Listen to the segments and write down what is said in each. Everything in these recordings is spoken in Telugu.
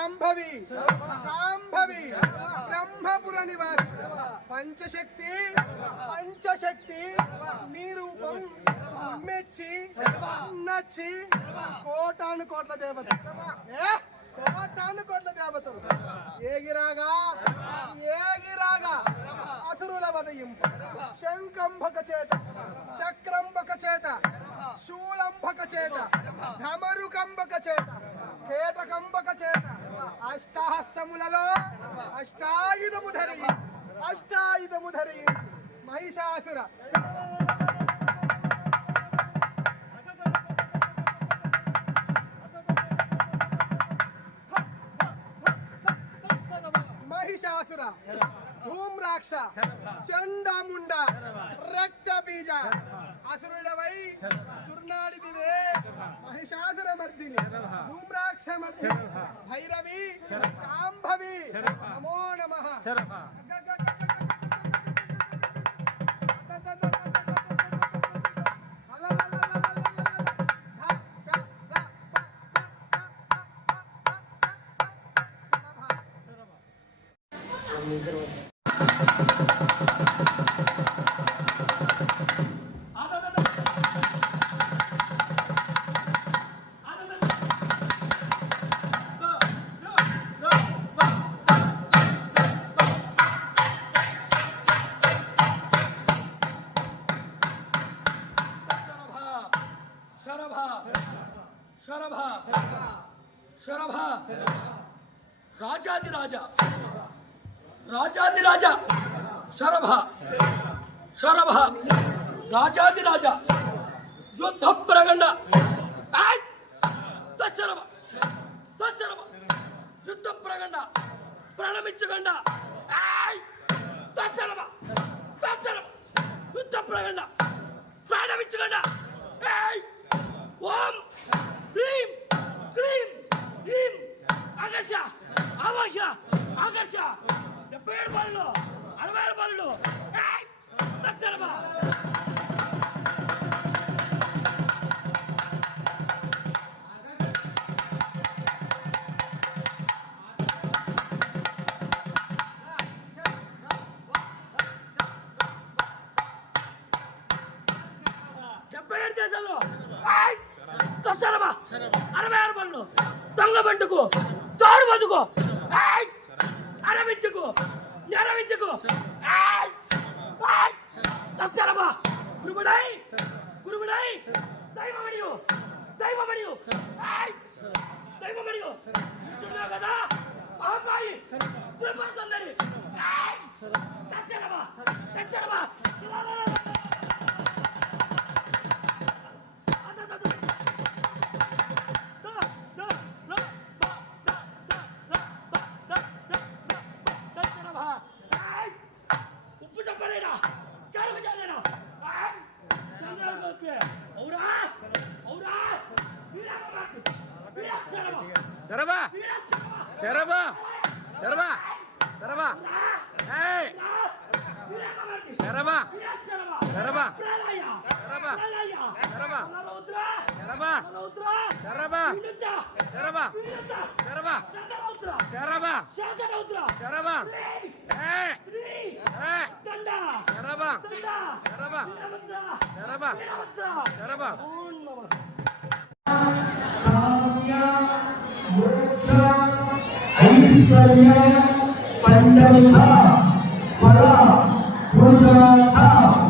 శాంభవి శాంభవి బ్రహ్మపుర నివాసి. పంచశక్తి. పంచశక్తి. నీ రూపం మెచ్చి నచ్చి కోటాను కోట్ల దేవత ఏ? కోటాను కోట్ల దేవతలు. ఏగిరాగా? ఏగిరాగా? అసురుల వదయింపు. శంకంభక చేత. చక్రంబక చేత. శూలంబక చేత. ధమరుకంబక చేత. కేటకంబక చేత. అష్టాహస్తములలో అష్టాయుధము ధరి అష్టాయుధము ధరి మహిషాసుర. మహిషాసుర ధూమ్రాక్ష చండముండ రక్త బీజ అసురుడవై దుర్నాడిదివే మహిషాసుర. భైరవి. శాంభవి. నమో నమ. राजाधिराजा राजाधिराजा, शरभ राजाधिराजा युद्ध प्रगंड युद्ध प्रगंड प्रणमितुगंड त्वचरव त्वचरव युद्ध प्रगंड प्रणमितुगंड ओम। ఆవాష ఆకర్ష డెబ్బై ఏడు పనులు అరవై ఏడు పనులు. డెబ్బై ఏడు దేశాల్లో. అరవై ఆరు పనులు. దొంగ బంటుకు. తోడు బతుకు. నెరవేర్చుకో నెరవేర్చుకో దశరమా గురువుడై గురువుడై దైవమడియు దైవమడియు దైవమడియు చూస్తున్నావు కదా అమ్మాయి తిరుపతి సుందరి దశరమా దశరమా శరభ ఐశ్వర్య పంచమిహ ఫల. Praise the ah.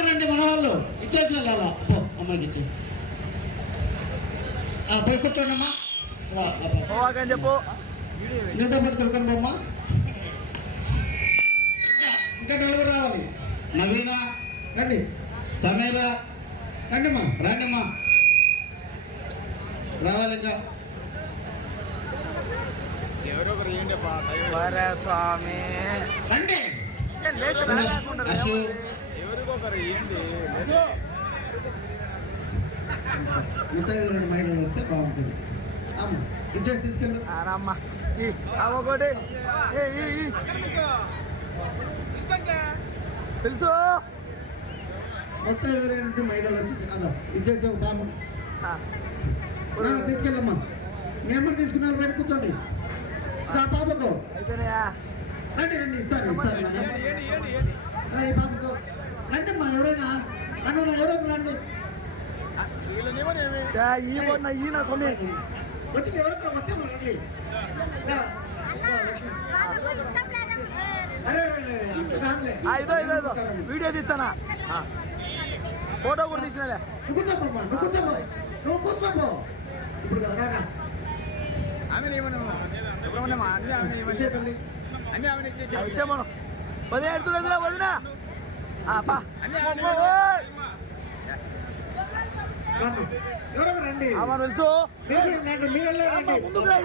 ఒక్కొక్కరండి మన వాళ్ళు ఇచ్చేసి వెళ్ళాలా పో అమ్మాయికి ఇచ్చి ఆ, పోయి కూర్చోండి అమ్మా. రా, రా, రా. చెప్పు నిండా పట్టుకొని బొమ్మ ఇంకా నలుగురు రావాలి. నవీన రండి. సమీర రండిమ్మా రండిమ్మా. రావాలి ఇంకా. వరే స్వామి. రండి. లేచి వస్తే బాగుంటుంది. తీసుకెళ్ళు. రామ్మా. ఒకటి. తెలుసు? మొత్తం మహిళలు వచ్చేసి అలా ఒక తీసుకెళ్ళమ్మా. అమ్మని తీసుకున్నారు రండి కూర్చోండి. ఆ పాపకు రండి రండి ఇస్తాను ఇస్తాను ఈ పాపకు రండి అమ్మా ఎవరైనా రండి ఎవరైనా రండి యా, ఈ మొన్న ఈయన స్వామి వచ్చి ఎవరైనా వస్తే మనం రండి రా. రా, లక్ష్మి. అరే అరే, అరే, అంత కాదులే. ఆ, ఇదో ఇదో ఇదో వీడియో తీస్తానా ఫోటో కూడా తీసినలే నువ్వు కూర్చోమ్మా నువ్వు కూర్చోమ్మా నువ్వు కూర్చోమ్మా ఇప్పుడు కదా రాగా ఇచ్చేయండి ఇచ్చే మనం వదిన ఎడుతులేదురా వదిన తెలుసు? మీరు రండి. ముందుకు రండి.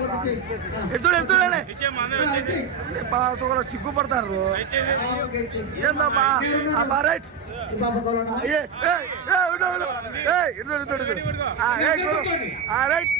ఆ. సిగ్గుపడతారు ఏందమ్మా రైట్ ఆ రైట్